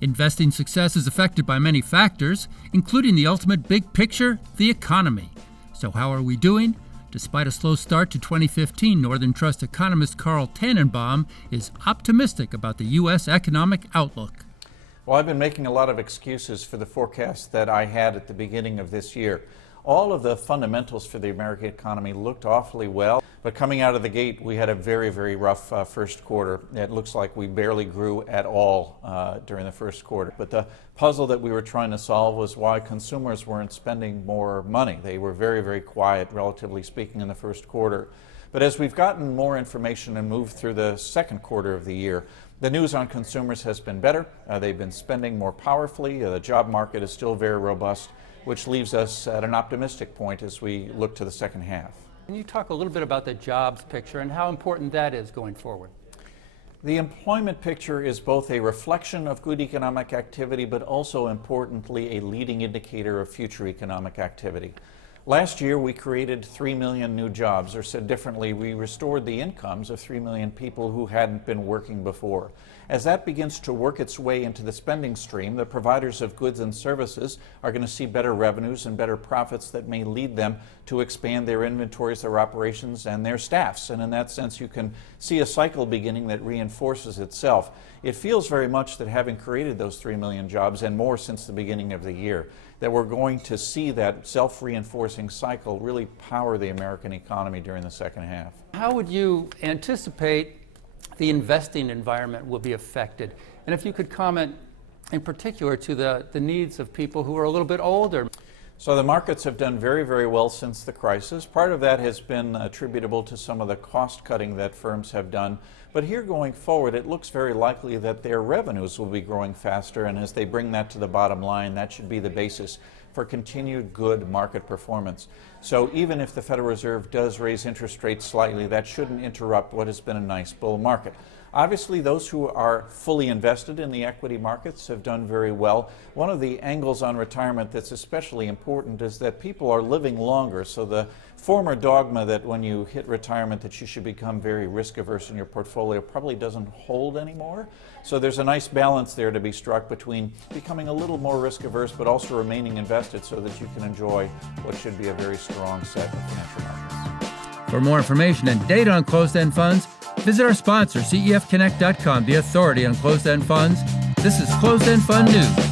Investing success is affected by many factors, including the ultimate big picture, the economy. So how are we doing? Despite a slow start to 2015, Northern Trust economist Carl Tannenbaum is optimistic about the U.S. economic outlook. Well, I've been making a lot of excuses for the forecast that I had at the beginning of this year. All of the fundamentals for the American economy looked awfully well, but coming out of the gate, we had a very, very rough first quarter. It looks like we barely grew at all during the first quarter. But the puzzle that we were trying to solve was why consumers weren't spending more money. They were very, very quiet, relatively speaking, in the first quarter. But as we've gotten more information and moved through the second quarter of the year, the news on consumers has been better. They've been spending more powerfully. The job market is still very robust, which leaves us at an optimistic point as we look to the second half. Can you talk a little bit about the jobs picture and how important that is going forward? The employment picture is both a reflection of good economic activity, but also importantly a leading indicator of future economic activity. Last year we created 3 million new jobs, or said differently, we restored the incomes of 3 million people who hadn't been working before. As that begins to work its way into the spending stream, the providers of goods and services are going to see better revenues and better profits that may lead them to expand their inventories, their operations, and their staffs. And in that sense, you can see a cycle beginning that reinforces itself. It feels very much that having created those 3 million jobs, and more since the beginning of the year, that we're going to see that self-reinforcing cycle really power the American economy during the second half. How would you anticipate the investing environment will be affected? And if you could comment in particular to the needs of people who are a little bit older. So the markets have done very, very well since the crisis. Part of that has been attributable to some of the cost cutting that firms have done. But here going forward, it looks very likely that their revenues will be growing faster, and as they bring that to the bottom line, that should be the basis for continued good market performance. So even if the Federal Reserve does raise interest rates slightly, that shouldn't interrupt what has been a nice bull market. Obviously, those who are fully invested in the equity markets have done very well. One of the angles on retirement that's especially important is that people are living longer. So the former dogma that when you hit retirement that you should become very risk averse in your portfolio probably doesn't hold anymore. So there's a nice balance there to be struck between becoming a little more risk averse but also remaining invested so that you can enjoy what should be a very strong set of financial markets. For more information and data on closed-end funds, visit our sponsor, cefconnect.com, the authority on closed-end funds. This is Closed-End Fund News.